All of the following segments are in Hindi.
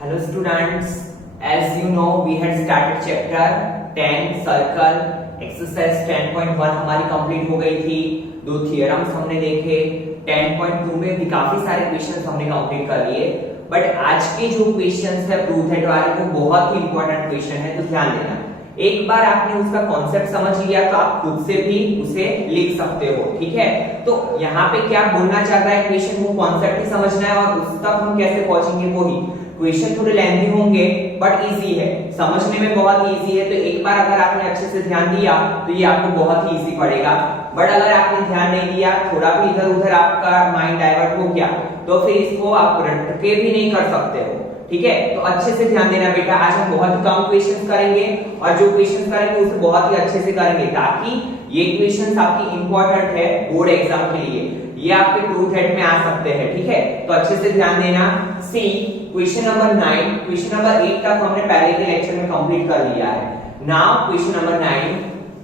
Hello students, as you know we had started chapter 10 circle exercise 10.1 हमारी कंप्लीट हो गई थी। दो थियरम्स हमने देखे। 10.2 में भी काफी सारे क्वेश्चंस हमने कंप्लीट कर लिए, बट आज के जो क्वेश्चंस है प्रूफ है वाले वो बहुत ही इंपॉर्टेंट क्वेश्चन है, तो ध्यान देना। एक बार आपने उसका कॉन्सेप्ट समझ लिया तो आप खुद से भी उसे लिख सकते हो, ठीक है। तो यहाँ पे क्या बोलना चाहता है क्वेश्चन, वो कॉन्सेप्ट ही समझना है और उस तक हम कैसे पहुंचेंगे वो ही। क्वेश्चन थोड़े लेंथी होंगे बट इजी है, समझने में बहुत इजी है। तो एक बार अगर आपने अच्छे से ध्यान दिया तो ये आपको बहुत ही इजी पड़ेगा। बट अगर आपने ध्यान नहीं दिया, थोड़ा भी इधर उधर आपका माइंड डाइवर्ट हो गया, तो फिर इसको आप रट के भी नहीं कर सकते हो, ठीक है। तो अच्छे से ध्यान देना बेटा। आज हम बहुत ही कम क्वेश्चंस करेंगे और जो क्वेश्चंस करेंगे उसे बहुत ही अच्छे से करेंगे, ताकि ये क्वेश्चंस आपकी इंपॉर्टेंट है बोर्ड एग्जाम के लिए, ये आपके ट्रूथ हेड में आ सकते हैं, ठीक है। तो अच्छे से ध्यान देना। सी क्वेश्चन नंबर 9, क्वेश्चन नंबर 8 तक हमने पहले के लेक्चर में कंप्लीट कर लिया है। Now question number 9,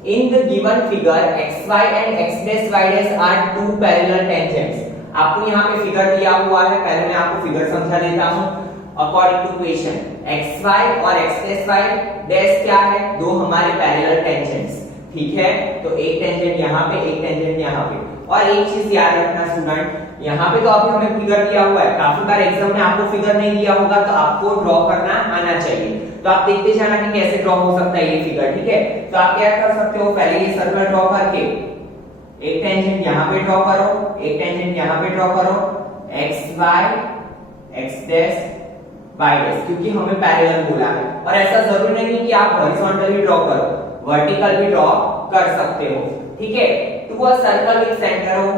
in the given figure xy and x dash y dash are two parallel tangents। आपको यहाँ पे फिगर दिया हुआ है, पहले मैं आपको फिगर समझा देता हूँ। अकॉर्डिंग टू क्वेश्चन xy और x dash y dash क्या है, दो हमारे पैरेलल टेंजेंट्स, ठीक है। तो एक टेंजेंट यहाँ पे, एक टेंजेंट यहाँ पे। और एक चीज याद रखना स्टूडेंट, यहाँ पे तो अभी हमें फिगर दिया हुआ है, काफी बार एग्जाम में आपको फिगर नहीं दिया होगा, तो आपको ड्रॉ करना आना चाहिए। तो आप देखते जाना कि कैसे ड्रॉ हो सकता है ये फिगर, ठीक है। तो आप क्या कर सकते हो, पहले ये सर्कल ड्रॉ करके एक टेंजेंट यहाँ पे ड्रॉ करो, एक टेंजेंट यहाँ पे ड्रॉ करो, xy x dash y dash, क्योंकि हमें पैरेलल बोला है। और ऐसा जरूरी नहीं कि आप हॉरिजॉन्टल ही ड्रॉ करो, वर्टिकल भी ड्रॉ कर सकते हो, ठीक है। To a circle with centre O,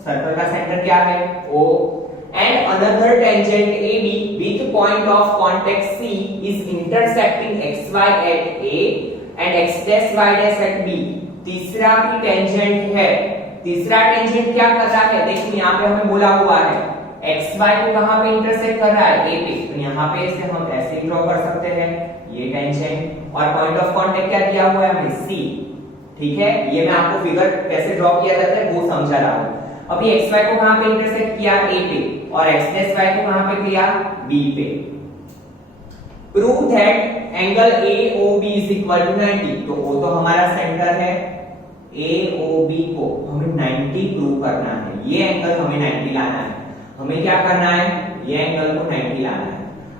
circle का सेंटर क्या है O, and another tangent AB with point of contact C is intersecting xy at A and x dash y dash at B। तीसरा भी टेंजेंट है, तीसरा टेंजेंट क्या कर रहा है, देखिए यहाँ पे हमें बोला हुआ है xy को कहां पे इंटरसेक्ट कर रहा है, A पे। तो यहाँ पे इसे हम ऐसे ड्रॉ कर सकते हैं, ये टेंजेंट, और पॉइंट ऑफ कांटेक्ट क्या दिया हुआ है हमें C, ठीक है। ये मैं आपको फिगर कैसे ड्रॉ किया जाता है वो समझा रहा हूं। अभी xy को कहां पे इंटरसेक्ट किया, A पे, और x dash y को कहां पे किया, B पे। Prove that angle AOB is equal to 90। तो O तो हमारा सेंटर है, AOB को हमें 90 प्रूव करना है, ये एंगल हमें 90 लाना है। हमें क्या करना है, ये एंगल को 90 लाना है।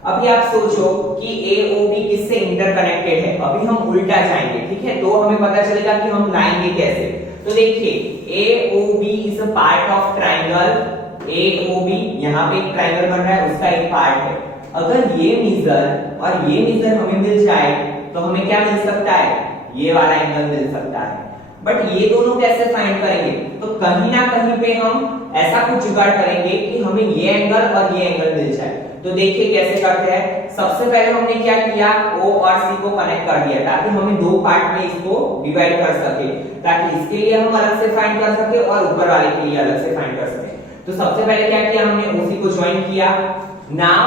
अभी आप सोचो कि AOB किससे इंटरकनेक्टेड है, अभी हम उल्टा जाएंगे, ठीक है। तो हमें पता चलेगा कि हम लाएंगे कैसे। तो देखिए AOB is a part of triangle AOB, यहाँ पे एक ट्रायंगल बन रहा है, उसका एक पार्ट है। अगर ये मिजर और ये मिजर हमें मिल जाए तो हमें क्या मिल सकता है, ये वाला एंगल मिल सकता है। बट ये दोनों कैसे फाइंड करेंगे, तो कहीं ना कहीं पे हम ऐसा कुछ जुगाड़ करेंगे कि हमें ये एंगल और ये एंगल मिल जाए। तो देखिए कैसे करते हैं। सबसे पहले हमने क्या किया, O और C को कनेक्ट कर दिया, ताकि हमें दो पार्ट में इसको डिवाइड कर सके, ताकि इसके लिए हम अलग से फाइंड कर सके और ऊपर वाले के लिए अलग से फाइंड कर सके। तो सबसे पहले क्या किया हमने, OC को ज्वाइन किया। Now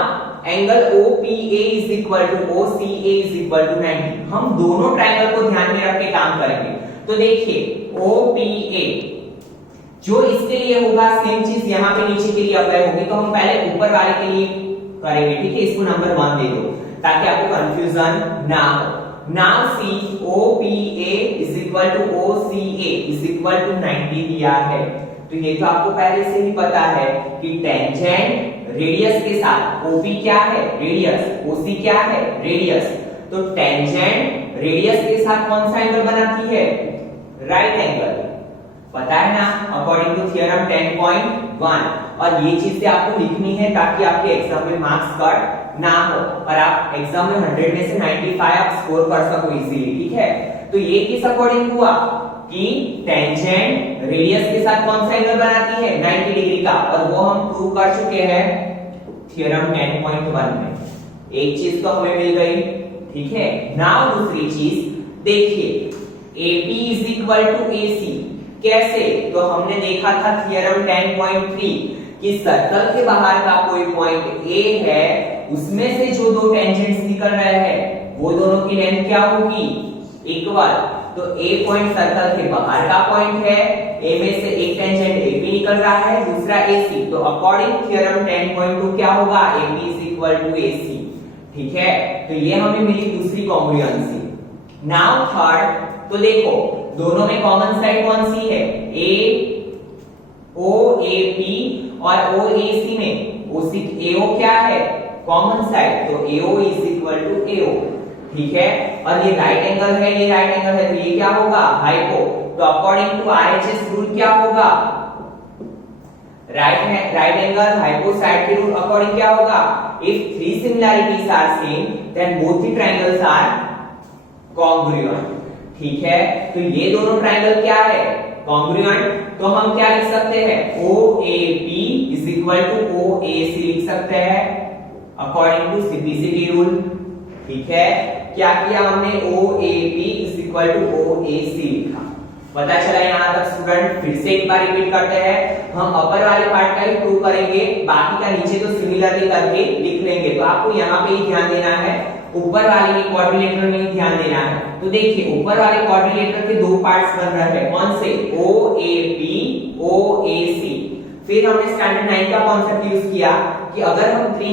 angle OPA is equal to OCA is equal to 90। हम दोनों ट्रायंगल को ध्यान में रख के काम करेंगे। तो देखिए OPA जो इसके लिए होगा, सेम चीज यहाँ पे नीचे के लिए अप्लाई होगी। तो हम पहले ऊपर वाले के लिए करेंगे, ठीक है। इसको नंबर 1 दे दो ताकि आपको कंफ्यूजन ना हो। Now see OPA is equal to OCA is equal to 90 दिया है। तो ये तो आपको पहले से ही पता है कि टेंजेंट रेडियस के साथ, OP क्या है रेडियस, OC क्या है रेडियस, तो टेंजेंट रेडियस के साथ कौन सा एंगल बनाती है, राइट एंगल, पता है ना, अकॉर्डिंग टू थ्योरम 10.1। और ये चीजें आपको लिखनी है ताकि आपके एग्जाम में मार्क्स कट ना हो और आप एग्जाम में 100 में से 95 आप स्कोर कर सको इजीली, ठीक है। तो ये किस अकॉर्डिंग हुआ कि टेंजेंट रेडियस के साथ कौन सा एंगल बनाती है, 90 डिग्री का, और वो हम प्रूव कर चुके हैं थ्योरम 10.1 में। एक चीज तो हमें मिल गई, ठीक है। नाउ दूसरी चीज देखिए, AP is equal to AC कैसे, तो हमने देखा था थ्योरम 10.3 कि सर्कल के बाहर का कोई पॉइंट A है, उसमें से जो दो टेंजेंट्स निकल रहे हैं वो दोनों की लेंथ क्या होगी, इक्वल। तो A पॉइंट सर्कल के बाहर का पॉइंट है, A में से एक टेंजेंट AP निकल रहा है, दूसरा AC। तो अकॉर्डिंग थ्योरम 10.2 क्या होगा, AP is equal to AC। ठीक है, तो ये हमें मिली दूसरी कॉन्ग्रुएंसी। नाउ थर्ड, तो देखो दोनों में कॉमन साइड कौन सी है, ए ओ ए पी, और ओ ए सी में ओ सी ए ओ क्या है, कॉमन साइड, तो ए ओ इज इक्वल टू ए ओ, ठीक है। और ये राइट एंगल है, ये राइट एंगल है, तो ये क्या होगा, हाइपो। तो अकॉर्डिंग टू आरएचएस रूल क्या होगा, राइट एंगल हाइपोसाइड के रूल अकॉर्डिंग क्या होगा, if three similarities are same then both the triangles are congruent, ठीक है। तो ये दोनों ट्रायंगल क्या है, कॉन्ग्रुएंट। तो हम क्या लिख सकते हैं, OAP is equal to OAC लिख सकते हैं अकॉर्डिंग टू सिंप्लिसिटी रूल, ठीक है। क्या किया हमने, OAP is equal to OAC लिखा, पता चला यहाँ तक स्टूडेंट। फिर से एक बार रिपीट करते हैं, हम अपर वाले पार्ट का ही प्रूव करेंगे, बाकी का नीचे तो सिमिलरली करके लिख लेंगे। तो आपको यहाँ पे ही ध्यान देना है, ऊपर वाले के क्वाड्रिलेटरल में ही ध्यान देना है। तो देखिए ऊपर वाले क्वाड्रिलेटरल के दो पार्ट्स बन रहे हैं, कौन से, OAP OAC। फिर हमने स्टैंडर्ड 9 का कॉन्सेप्ट यूज किया कि अगर हम थ्री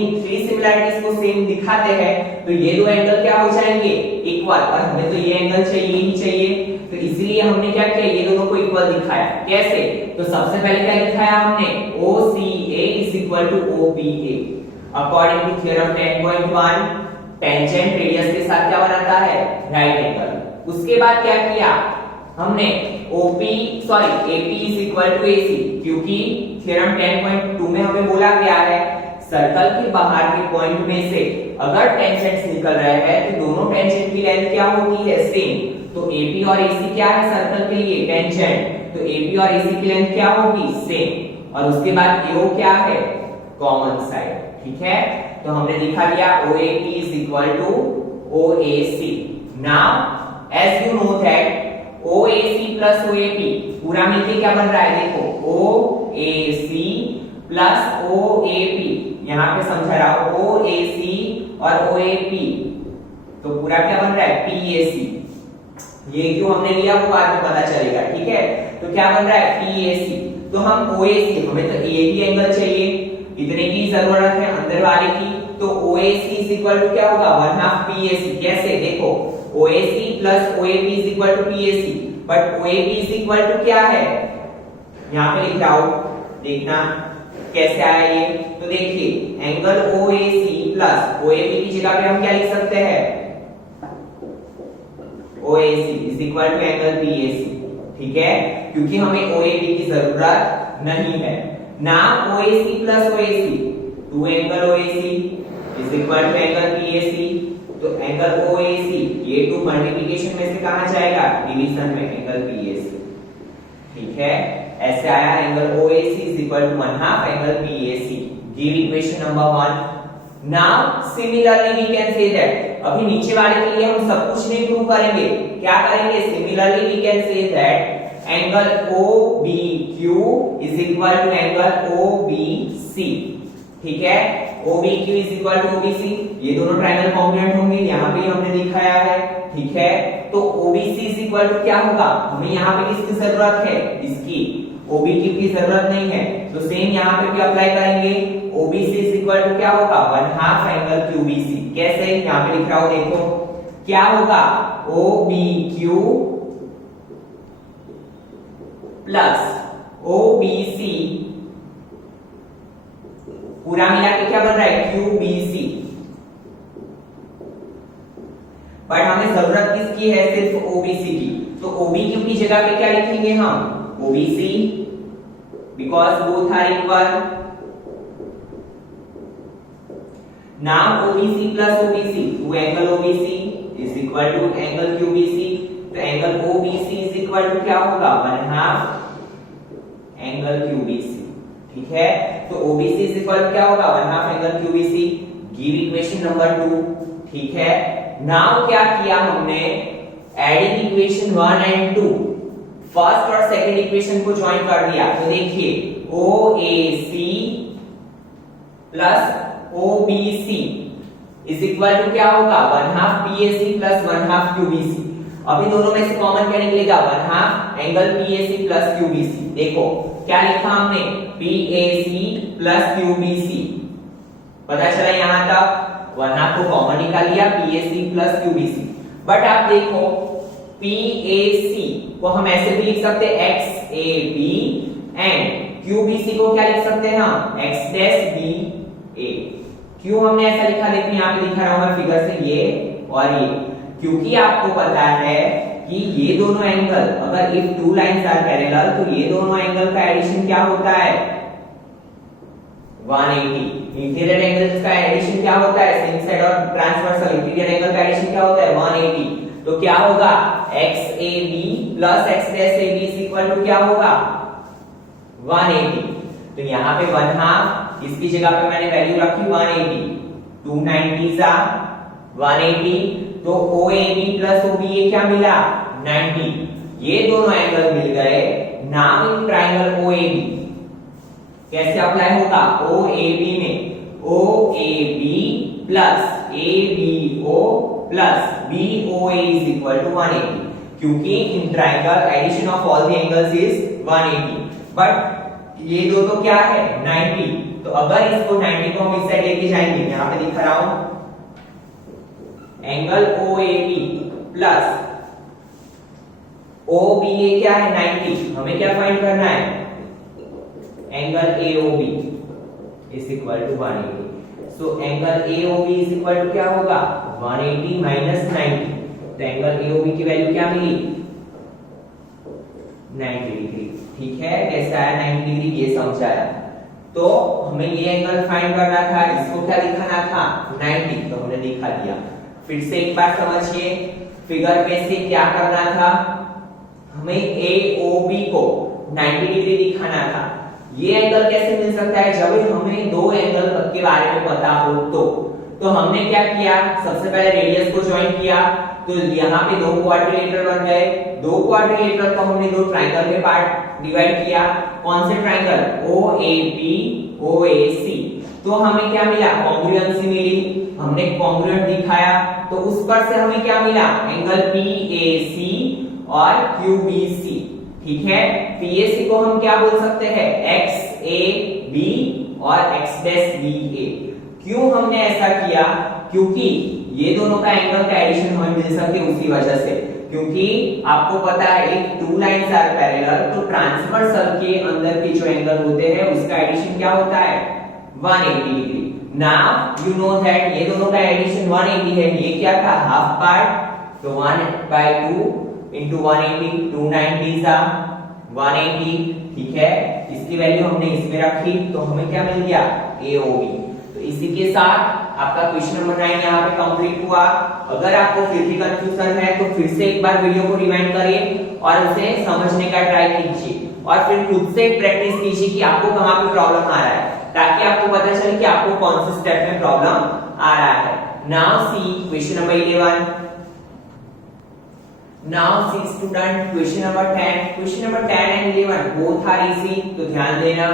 सिमिलैरिटीज को सेम दिखाते हैं तो ये दो एंगल क्या हो जाएंगे, इक्वल, और हमें तो ये एंगल चाहिए ही चाहिए। तो इसलिए हमने क्या किया, ये दोनों को इक्वल दिखाया। कैसे, तो सबसे पहले क्या दिखाया हमने, OCA is equal to OBA according to theorem 10.1, tangent radius के साथ क्या बनाता है, राइट एंगल। उसके बाद क्या किया हमने, AP is equal to AC, क्योंकि थ्योरम 10.2 में हमें बोला गया है सर्कल के बाहर के पॉइंट में से अगर टेंजेंट्स निकल रहे हैं तो दोनों टेंजेंट की लेंथ क्या होती है, सेम। तो AP और AC क्या है सर्कल के लिए, टेंजेंट, तो AP और AC की लेंथ क्या होगी, सेम। और उसके बाद AO क्या है, कॉमन साइड, ठीक है। तो हमने दिखा दिया OAP is equal to OAC। Now as you know that OAC plus OAP पूरा मिलके क्या बन रहा है, देखो OAC plus OAP, यहाँ पे समझा रहा हूं, OAC और OAP तो पूरा क्या बन रहा है, PAC। ये क्यों हमने लिया वो बाद में पता चलेगा, ठीक है। तो क्या बन रहा है, PAC। तो हम OAC, हमें तो AB एंगल चाहिए, इतने की जरूरत है अंदर वाले की, तो OAC इज इक्वल टू क्या होगा, 1/2 PAC। कैसे, देखो OAC plus OAP is equal to PAC, but OAP is equal to क्या है, यहाँ पे लिख रहा हूं, देखना कैसे आया ये। तो देखिए एंगल OAC प्लस OAP की जगह पे हम क्या लिख सकते हैं, OAC is equal to angle PAC, ठीक है, क्योंकि हमें OAP की जरूरत नहीं है। Now OAC plus OAC, two angle OAC is equal to angle PAC। तो एंगल OAC ये टू मल्टीप्लिकेशन में से कहां जाएगा, डिवीजन में, एंगल PAC, ठीक है। ऐसे आया angle OAC is equal to 1/2 angle PAC। Give equation number 1। Now similarly we can say that, अभी नीचे वाले के लिए हम सब कुछ नहीं प्रूव करेंगे, क्या करेंगे, similarly we can say that angle OBQ is equal to angle OBC, ठीक है। OBQ is equal to OBC, ये दोनों ट्रायंगल कॉन्ग्रुएंट होंगे, यहाँ पे हमने दिखाया है, ठीक है। तो OBC इज इक्वल टू क्या होगा, हमें यहाँ पे किसकी जरूरत है, इसकी, OBQ की जरूरत नहीं है, तो सेम यहाँ पे भी अप्लाई करेंगे। OBC इज इक्वल टू क्या होगा, 1/2 एंगल QBC। कैसे, यहाँ पे लिख रहा हूं, देखो क्या होगा, OBQ प्लस OBC पूरा मिला के क्या बन रहा है, QBC। बट हमें जरूरत किसकी है, सिर्फ OBC की, तो OBQ की जगह पे क्या लिखेंगे हम, OBC, because both are equal. Now OBC plus OBC, two angle OBC is equal to angle QBC। तो angle OBC is equal to क्या होगा, 1/2 एंगल QBC, ठीक है। तो OBC इज इक्वल टू क्या होगा, 1/2 angle QBC। Give equation number 2, ठीक है। नाउ क्या किया हमने, एडिंग इक्वेशन 1 एंड 2, फर्स्ट और सेकंड इक्वेशन को ज्वाइन कर दिया। तो देखिए OAC plus OBC is equal to क्या होगा, 1/2 PAC प्लस 1/2 QBC। अभी दोनों में से कॉमन क्या निकलेगा, 1/2 एंगल PAC प्लस QBC। देखो क्या लिखा हमने, PAC प्लस QBC, पता चला यहां तक। वन हाफ को कॉमन निकाल लिया, PAC प्लस QBC। बट आप देखो PAC को हम ऐसे भी लिख सकते हैं XAB एंड QBC को क्या लिख सकते हैं हम X'BA। क्यों हमने ऐसा लिखा, देखिए यहाँ पे दिखा रहा हूं मैं फिगर से, ये और ये, क्योंकि आपको पता है कि ये दोनों एंगल, अगर if two lines are parallel तो ये दोनों एंगल का एडिशन क्या होता है 180। इंटीरियर एंगल्स का एडिशन क्या होता है, सेम साइड और ट्रांसवर्सल इंटीरियर एंगल का एडिशन क्या होता है 180। तो क्या होगा XAB plus X'AB is equal to क्या होगा 180। तो यहाँ पे वन हाफ, इसकी जगह पे मैंने वैल्यू रखी 180, 290 सा 180, तो OAB प्लस OBA क्या मिला 90। ये दोनों एंगल मिल गए, नाउ इन ट्रायंगल OAB कैसे अप्लाई होगा, OAB में OAB plus ABO plus BOA is equal to 180, क्योंकि in triangle addition of all the angles is 180। But ये दो तो क्या है 90, तो अगर इसको 90 को हम इस साइड लेके जाएंगे, यहां पे दिखा रहा हूं एंगल OAB प्लस OBA क्या है 90, हमें क्या फाइंड करना है angle AOB is equal to 180। So angle AOB is equal to क्या होगा 180 माइनस 90, तो एंगल AOB की वैल्यू क्या मिली 90 डिग्री। ठीक है, कैसा है 90 डिग्री ये समझाया। तो हमें ये एंगल फाइंड करना था, इसको क्या दिखाना था 90, तो हमने दिखा दिया। फिर से एक बार समझिए, फिगर में से क्या करना था, हमें AOB को 90 डिग्री दिखाना था। ये एंगल कैसे मिल सकता है, जब हमें दो एंगल के बारे में पता हो तो हमने क्या किया, सबसे पहले रेडियस को ज्वाइन किया, तो यहाँ पे दो क्वाड्रिलेटरल बन गए, दो क्वाड्रिलेटरल को हमने दो ट्रायंगल में पार्ट डिवाइड किया। कौन से ट्रायंगल OAB OAC, तो हमें क्या मिला कॉन्ग्रुएंसी मिली, हमने कॉन्ग्रुएंट दिखाया, तो उस पर से हमें क्या मिला एंगल PAC और QBC। ठीक है, PAC को हम क्या बोल सकते हैं XAB और X'BA। क्यों हमने ऐसा किया, क्योंकि ये दोनों का एंगल का एडिशन हमें मिल सकते उसी वजह से, क्योंकि आपको पता है एक टू लाइंस आर पैरेलल, तो ट्रांसवर्सल के अंदर के जो एंगल होते हैं उसका एडिशन क्या होता है 180 degree. Now you know that ये दोनों का एडिशन 180 है, ये क्या था हाफ पार्ट, तो 1/2 into 180 290 सा 180। ठीक है, इसकी वैल्यू हमने इसमें रखी, तो हमें क्या मिल गया AOB। तो इसी के साथ आपका क्वेश्चन नंबर 9 यहाँ पे कंप्लीट हुआ। अगर आपको फिर भी कंफ्यूजन है तो फिर से एक बार वीडियो को रिवाइंड करिए और उसे समझने का ट्राई कीजिए और फिर खुद से प्रैक्टिस कीजिए कि आपको कहाँ पे प्रॉब्लम आ रहा है, ताकि आपको पता चले कि आपको कौन से स्टेप में प्रॉब्लम आ रहा है। Now see question number 11। Now see student question number 10. Question number 10 and 11 both are easy, तो ध्यान देना।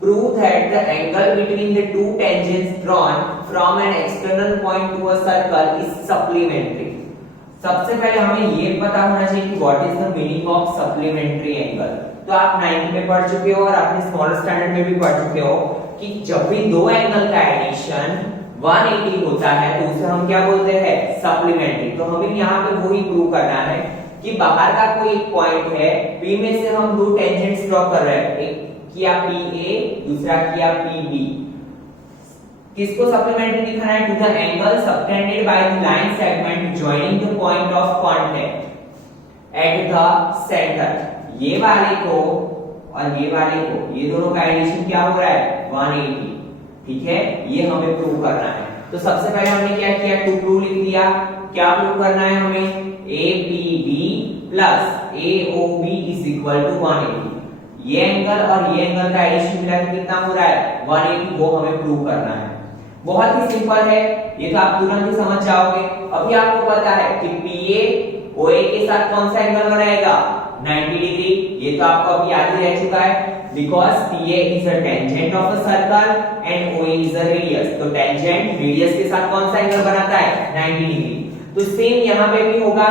Prove that the angle between the two tangents drawn from an external point to a circle is supplementary. सबसे पहले हमें ये पता होना चाहिए कि what is the meaning of supplementary angle। तो आप 9th में पढ़ चुके हो और अपने स्मॉलर स्टैंडर्ड में भी पढ़ चुके हो कि जब भी दो एंगल का एडिशन 180 होता है तो उसे हम क्या बोलते हैं सप्लीमेंट्री। तो हमें यहाँ पे वही प्रूव करना है कि बाहर का कोई एक पॉइंट है, P में से हम दो टेंजेंट्स ड्रॉ कर रहे हैं, एक किया PA दूसरा किया PB। किसको सप्लीमेंट्री दिखाना है, to the angle subtended by the line segment joining the point of contact at the centre. ये वाले को और ये वाले को, ये दोनों का एडिशन क्या हो रहा है 180। ठीक है, ये हमें प्रूव करना है। तो सबसे पहले हमने क्या किया, टू प्रूव लिख दिया। क्या प्रूव करना है हमें, APB plus AOB is equal to 180। ये एंगल और ये एंगल का एडिशन मिला के कितना हो रहा है 180, वो हमें प्रूव करना है। बहुत ही सिंपल है, ये तो आप तुरंत ही समझ जाओगे। अभी आपको पता है कि PA OA के साथ कौन सा एंगल बनाएगा 90 डिग्री, ये तो आपको अभी याद ही रह चुका है। Because PA is a tangent of a circle and OA is a radius, तो टेंजेंट रेडियस के साथ कौन सा एंगल बनाता है 90 डिग्री। तो सेम यहाँ पे भी होगा,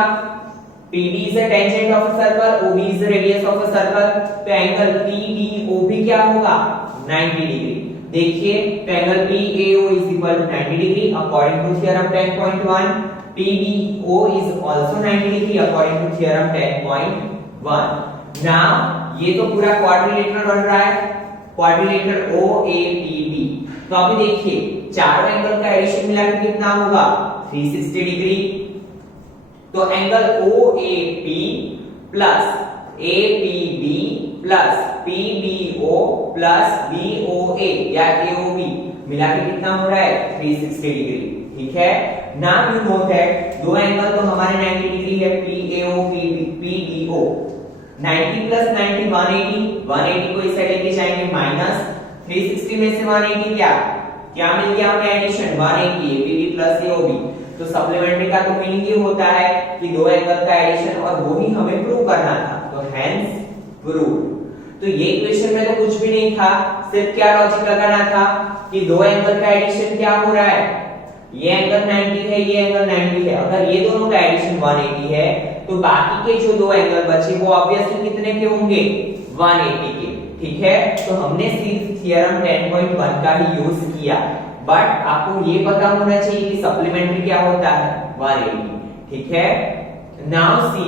PD is a tangent of a circle, OB is the radius of a circle, तो एंगल PDOB क्या होगा 90 डिग्री। देखिए तो angle PAO is equal to 90 degree according to theorem 10.1, PBO is also 90 degree according to theorem 10.1। Now ये तो पूरा क्वाड्रिलेटरल बन रहा है, क्वाड्रिलेटरल OAPB। तो अभी देखिए चारों एंगल का एडिशन मिलाकर कितना होगा 360 डिग्री। तो angle OAP plus APB plus PBO plus BOA या AOB मिलाकर कितना हो रहा है 360 डिग्री। ठीक है, नाउ यू नो दैट दो एंगल तो हमारे 90 डिग्री है, PAO PBO। 90 प्लस 90 180, 180 को इस साइड लेके जाएंगे माइनस 360 में से 180 क्या मिल गया हमें एडिशन 180 APB प्लस AOB। तो सप्लीमेंट्री का तो मीनिंग ये होता है कि दो एंगल का एडिशन, और वो ही हमें प्रूव करना था, तो हेंस प्रूव। तो ये इक्वेशन में तो कुछ भी नहीं था, सिर्फ क्या लॉजिक लगाना था कि दो एंगल का एडिशन क्या हो रहा है, ये एंगल 90 है, ये एंगल 90 है। अगर ये दोनों का एडिशन 180 है तो बाकी के जो दो एंगल बचे वो ऑब्वियसली कितने के होंगे 180 के। ठीक है, तो हमने सिर्फ थ्योरम 10.1 का ही यूज किया, बट आपको ये पता होना चाहिए कि सप्लीमेंट्री क्या होता है 180। ठीक है, now see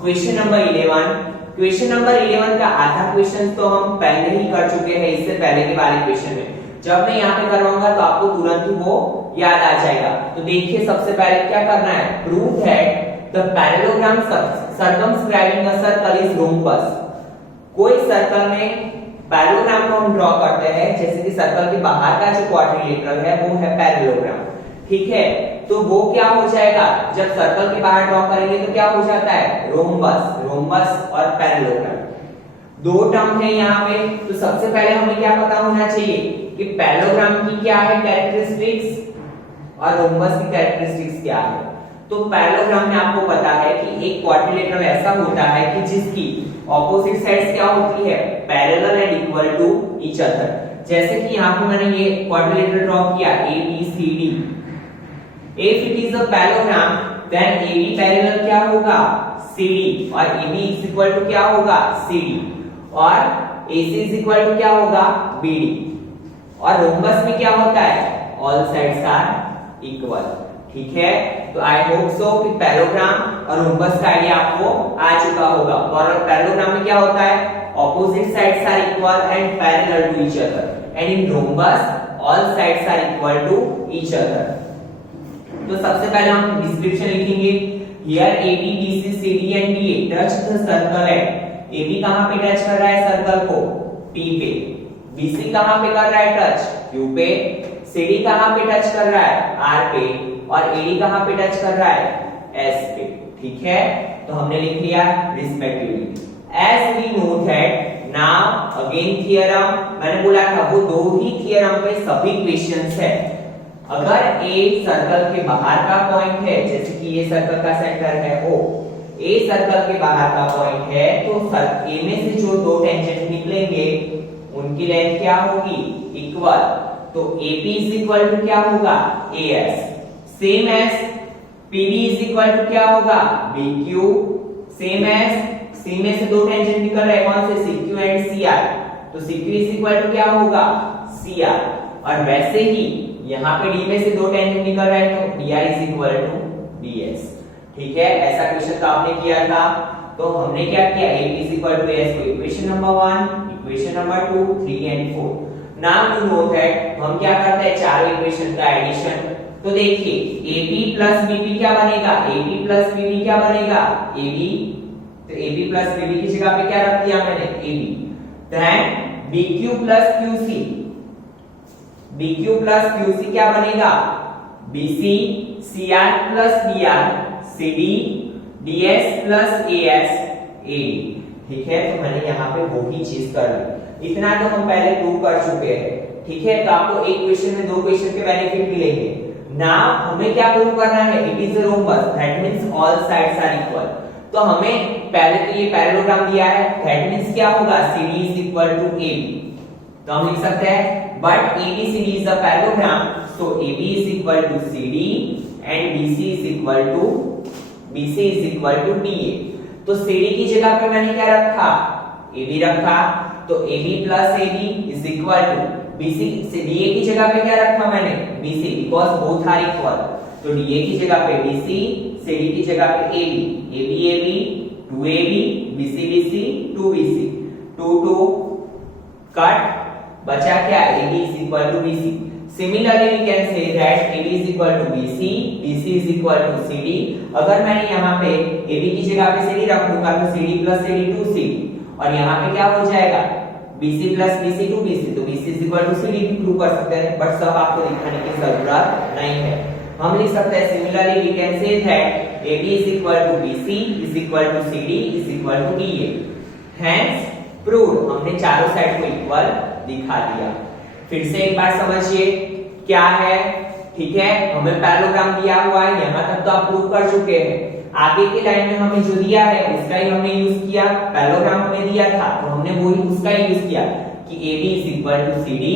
question number 11। Question number 11 का आधा क्वेश्चन तो हम पहले ही कर चुके हैं, इससे पहले के वाले क्वेश्चन में। जब मैं यहाँ पे करवाऊंगा तो आपको तुरंत ही वो याद आ जाएगा। तो देखिए सबसे पहले क्या करना है, prove that the parallelogram circumscribing a circle is rhombus. कोई सर्कल में पैरेललोग्राम को हम ड्रॉ करते हैं, जैसे कि सर्कल के बाहर का जो क्वाड्रिलेटरल है वो है पैरेललोग्राम। ठीक है, तो वो क्या हो जाएगा, जब सर्कल के बाहर ड्रॉ करेंगे तो क्या हो जाता है रोम्बस। रोम्बस और पैरेललोग्राम दो टर्म है यहाँ पे। तो सबसे पहले हमें क्या पता होना चाहिए कि पैरेललोग्राम की क्या है कैरेक्टरिस्टिक्स और रोम्बस की कैरेक्टरिस्टिक्स क्या है। तो पैरेललोग्राम में आपको पता है कि एक क्वाड्रिलेटरल ऐसा होता है कि जिसकी ऑपोजिट साइड्स क्या होती है parallel and equal to each other. जैसे कि यहाँ पे मैंने ये क्वाड्रिलेटरल ड्रॉ किया ABCD। If it is a parallelogram then AB parallel क्या होगा CD और AB is equal to क्या होगा CD और AC is equal to क्या होगा BD। और रोम्बस में क्या होता है all sides are equal। ठीक है, तो आई होप सो कि पैरेललोग्राम और रोम्बस का आइडिया आपको आ चुका होगा। और पैरेललोग्राम में क्या होता है opposite sides are equal and parallel to each other, and in rhombus all sides are equal to each other. तो सबसे पहले हम डिस्क्रिप्शन लिखेंगे, here AB BC CD and DA touch the circle at. AB कहां पे टच कर रहा है सर्कल को P पे, BC कहां पे कर रहा है टच Q पे, CD कहां पे टच कर रहा है R पे, और AD कहां पे टच कर रहा है S पे। ठीक है, तो हमने लिख लिया respectively. As we know that now again theorem, मैंने बोला था वो दो ही थ्योरम पे सभी क्वेश्चंस है। अगर ए सर्कल के बाहर का पॉइंट है, जैसे कि ये सर्कल का सेंटर है O, ए सर्कल के बाहर का पॉइंट है, तो ए में से जो दो टेंजेंट निकलेंगे उनकी लेंथ क्या होगी इक्वल। तो AP इज इक्वल टू क्या होगा AS, same as PB is equal to क्या होगा BQ, सेम एज C में से दो टेंजेंट निकल रहे हैं कौन से CQ एंड CR, तो CQ इज इक्वल टू क्या होगा CR। और वैसे ही यहाँ पे D में से दो टेंजेंट निकल रहे हैं तो DR is equal to DS। ठीक है, ऐसा क्वेश्चन तो आपने किया था। तो हमने क्या किया AP is equal to AS को equation number 1, equation number 2, 3 and 4। Now you know that हम क्या करते हैं चारों इक्वेशन का एडिशन। तो देखिए AB प्लस BB क्या बनेगा, AB प्लस BB क्या बनेगा AB, तो AB प्लस BB की जगह पे क्या रख दिया मैंने AB। Then BQ plus QC, BQ plus QC क्या बनेगा BC, CR plus DR, CD, DS plus AS, AD। ठीक है, तो मैंने यहाँ पे वो ही चीज कर ली। इतना तो हम पहले प्रूव कर चुके हैं। ठीक है, तो आपको एक क्वेश्चन में दो क्वेश्चन के बेनिफिट मिलेंगे। नाउ हमें क्या प्रूव करना है, it is a rhombus, that means all sides are equal. तो हमें पहले तो ये पैरेललोग्राम दिया है, दैट मींस क्या होगा CD is equal to AB। तो हम लिख सकते हैं but ABCD is a parallelogram, so AB is equal to CD and BC is equal to DA। तो CD की जगह पे मैंने क्या रखा AB रखा, तो AB plus AB is equal to BC से DA की जगह पे क्या रखा मैंने BC because both are equal, तो DA की जगह पे BC, CD की जगह पे AB, AB 2AB, BC BC 2BC, 2 cut, बचा क्या AB is equal to BC. Similarly we can say that AB is equal to BC, BC is equal to CD. अगर मैंने यहाँ पे AB की जगह पे CD रख दूंगा तो CD plus CD 2CD, और यहाँ पे क्या हो जाएगा BC plus BC 2BC, तो BC is equal to CD भी प्रूव कर सकते हैं, बट सब आपको दिखाने की जरूरत नहीं है। हम लिख सकते हैं similarly we can say that AB is equal to BC is equal to CD is equal to DA. Hence proved, हमने चारों साइड को इक्वल दिखा दिया। फिर से एक बार समझिए क्या है, ठीक है, हमें पैरेललोग्राम दिया हुआ है, यहाँ तक तो आप प्रूव कर चुके हैं। आगे की लाइन में हमें जो दिया है उसका ही हमने यूज किया, पैरेललोग्राम हमें दिया था तो हमने वही उसका ही यूज किया कि AB is equal to CD,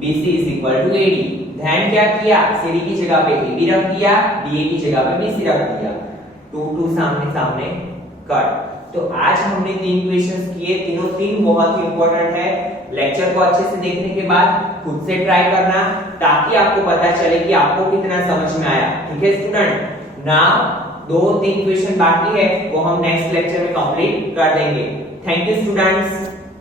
BC is equal to AD। ध्यान क्या किया, CD की जगह पे AB रख दिया, DA की जगह पे BC रख दिया, 2 सामने सामने कट। तो आज हमने 3 क्वेश्चंस किए, तीन बहुत ही इंपॉर्टेंट है। लेक्चर को अच्छे से देखने के बाद खुद से ट्राई करना ताकि आपको पता चले कि आपको कितना समझ में आया, ठीक है स्टूडेंट। नाउ 2-3 क्वेश्चन बाकी है वो हम नेक्स्ट लेक्चर में कंप्लीट कर देंगे। Thank you students.